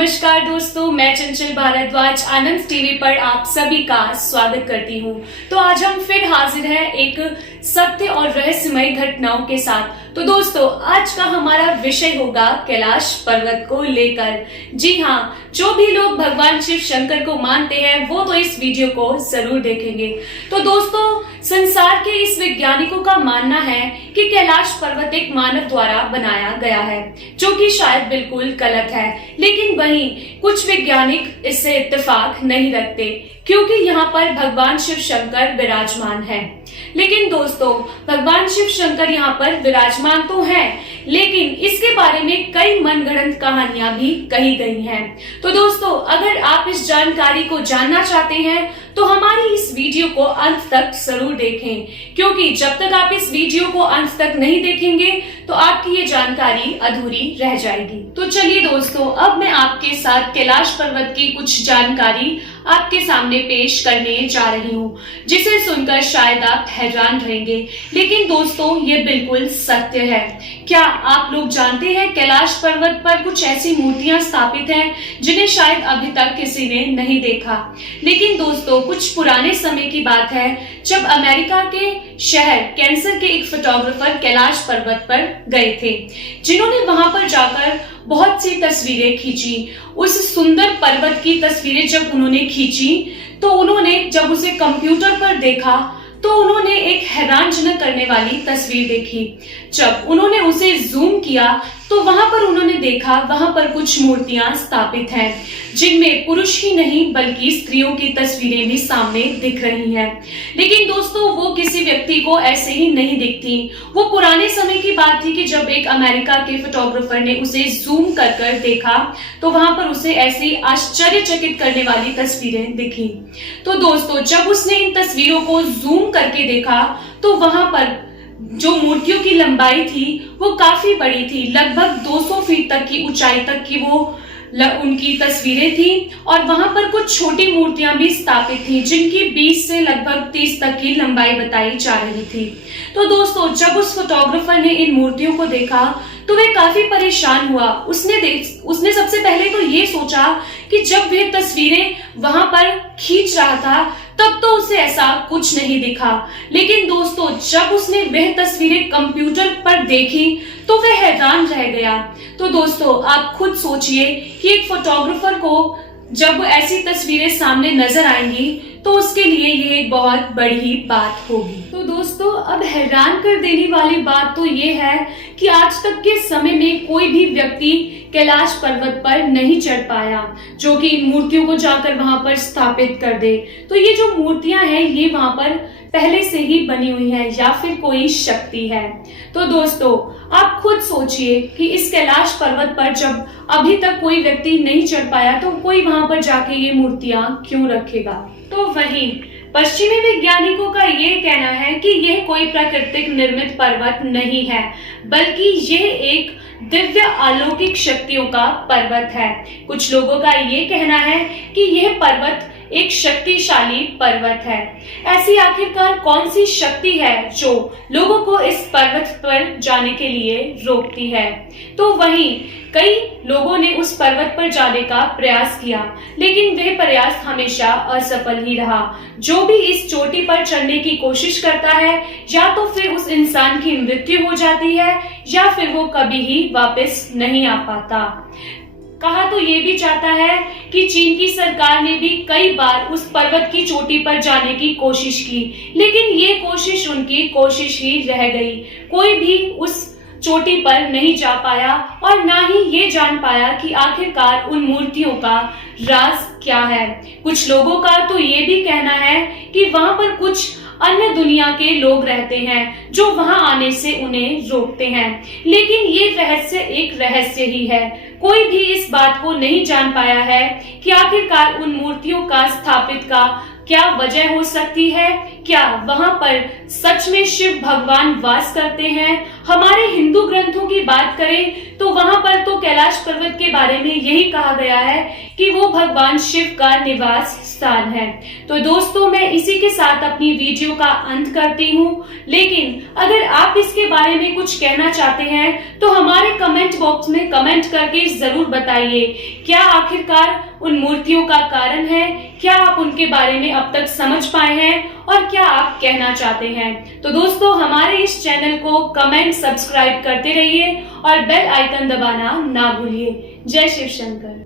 नमस्कार दोस्तों, मैं चंचल भारद्वाज आनंद टीवी पर आप सभी का स्वागत करती हूँ। तो आज हम फिर हाजिर हैं एक सत्य और रहस्यमय घटनाओं के साथ। तो दोस्तों, आज का हमारा विषय होगा कैलाश पर्वत को लेकर। जी हाँ, जो भी लोग भगवान शिव शंकर को मानते हैं वो तो इस वीडियो को जरूर देखेंगे। तो दोस्तों, संसार के इस वैज्ञानिकों का मानना है कि कैलाश पर्वत एक मानव द्वारा बनाया गया है, जो कि शायद बिल्कुल गलत है। लेकिन वहीं कुछ वैज्ञानिक इससे इत्तेफाक नहीं रखते, क्योंकि यहाँ पर भगवान शिव शंकर विराजमान है। लेकिन दोस्तों, भगवान शिव शंकर यहाँ पर विराजमान तो हैं, लेकिन इसके बारे में कई मनगढ़ंत कहानियां भी कही गई हैं। तो दोस्तों, अगर आप इस जानकारी को जानना चाहते हैं तो हमारी इस वीडियो को अंत तक जरूर देखें, क्योंकि जब तक आप इस वीडियो को अंत तक नहीं देखेंगे तो आपकी ये जानकारी अधूरी रह जाएगी। तो चलिए दोस्तों, अब मैं आपके साथ कैलाश पर्वत की कुछ जानकारी आपके सामने पेश करने जा रही हूँ, जिसे सुनकर शायद आप हैरान रहेंगे, लेकिन दोस्तों ये बिल्कुल सत्य है। क्या आप लोग जानते हैं कैलाश पर्वत पर कुछ ऐसी मूर्तियां स्थापित हैं जिन्हें शायद अभी तक किसी ने नहीं देखा। लेकिन दोस्तों, कुछ पुराने समय की बात है जब अमेरिका के शहर कैंसर के एक फोटोग्राफर कैलाश पर्वत पर गए थे, जिन्होंने वहां पर जाकर बहुत सी तस्वीरें खींची। उस सुंदर पर्वत की तस्वीरें जब उन्होंने खींची तो उन्होंने जब उसे कंप्यूटर पर देखा तो उन्होंने एक हैरानजनक करने वाली तस्वीर देखी। जब उन्होंने उसे जूम किया तो वहां पर उन्होंने देखा वहां पर कुछ मूर्तियां स्थापित हैं, जिनमें पुरुष ही नहीं बल्कि स्त्रियों की तस्वीरें भी सामने दिख रही हैं। लेकिन दोस्तों, वो किसी व्यक्ति को ऐसे ही नहीं दिखती। वो पुराने समय की बात थी कि जब एक अमेरिका के फोटोग्राफर ने उसे जूम कर कर देखा तो वहां पर उसे ऐसी आश्चर्यचकित करने वाली तस्वीरें दिखी। तो दोस्तों, जब उसने इन तस्वीरों को जूम करके देखा तो वहां पर जो मूर्तियों की लंबाई थी वो काफी बड़ी थी। लगभग 200 फीट तक की ऊंचाई तक की वो उनकी तस्वीरें थी, और वहां पर कुछ छोटी मूर्तियां भी स्थापित थी, जिनकी 20 से लगभग 30 तक की लंबाई बताई जा रही थी। तो दोस्तों, जब उस फोटोग्राफर ने इन मूर्तियों को देखा तो वह काफी परेशान हुआ। उसने सबसे पहले तो ये सोचा कि जब वह तस्वीरें वहां पर खींच रहा था तब तो उसे ऐसा कुछ नहीं दिखा। लेकिन दोस्तों, जब उसने वह तस्वीरें कंप्यूटर पर देखी तो वह हैरान रह गया। तो दोस्तों, आप खुद सोचिए कि एक फोटोग्राफर को जब ऐसी तस्वीरें सामने नजर आएंगी तो उसके लिए ये एक बहुत बड़ी बात होगी। तो दोस्तों, अब हैरान कर देने वाली बात तो ये है कि आज तक के समय में कोई भी व्यक्ति कैलाश पर्वत पर नहीं चढ़ पाया जो कि इन मूर्तियों को जाकर वहां पर स्थापित कर दे। तो ये जो मूर्तियां हैं ये वहां पर पहले से ही बनी हुई है या फिर कोई शक्ति है। तो दोस्तों, आप खुद सोचिए कि इस कैलाश पर्वत पर जब अभी तक कोई व्यक्ति नहीं चढ़ पाया तो कोई वहां पर जाके ये मूर्तियां क्यों रखेगा। तो वहीं पश्चिमी वैज्ञानिकों का ये कहना है कि यह कोई प्राकृतिक निर्मित पर्वत नहीं है, बल्कि यह एक दिव्य अलौकिक शक्तियों का पर्वत है। कुछ लोगों का ये कहना है कि यह पर्वत एक शक्तिशाली पर्वत है। ऐसी आखिरकार कौन सी शक्ति है जो लोगों को इस पर्वत पर जाने के लिए रोकती है। तो वहीं कई लोगों ने उस पर्वत पर जाने का प्रयास किया, लेकिन वह प्रयास हमेशा असफल ही रहा। जो भी इस चोटी पर चढ़ने की कोशिश करता है या तो फिर उस इंसान की मृत्यु हो जाती है या फिर वो कभी ही वापस नहीं आ पाता। कहा तो ये भी जाता है कि चीन की सरकार ने भी कई बार उस पर्वत की चोटी पर जाने की कोशिश की, लेकिन ये कोशिश उनकी कोशिश ही रह गई। कोई भी उस चोटी पर नहीं जा पाया और ना ही ये जान पाया कि आखिरकार उन मूर्तियों का राज क्या है। कुछ लोगों का तो ये भी कहना है कि वहां पर कुछ अन्य दुनिया के लोग रहते हैं जो वहां आने से उन्हें रोकते हैं, लेकिन ये रहस्य एक रहस्य ही है। कोई भी इस बात को नहीं जान पाया है कि आखिरकार उन मूर्तियों का स्थापित का क्या वजह हो सकती है क्या वहां पर सच में शिव भगवान वास करते हैं? हमारे हिंदू ग्रंथों की बात करें तो वहां पर तो कैलाश पर्वत के बारे में यही कहा गया है कि वो भगवान शिव का निवास स्थान है। तो दोस्तों, मैं इसी के साथ अपनी वीडियो का अंत करती हूँ, लेकिन अगर आप इसके बारे में कुछ कहना चाहते हैं तो हमारे कमेंट बॉक्स में कमेंट करके जरूर बताइए। क्या आखिरकार उन मूर्तियों का कारण है? क्या आप उनके बारे में अब तक समझ पाए हैं और क्या आप कहना चाहते हैं? तो दोस्तों, हमारे इस चैनल को कमेंट सब्सक्राइब करते रहिए और बेल आइकन दबाना ना भूलिए। जय शिव शंकर।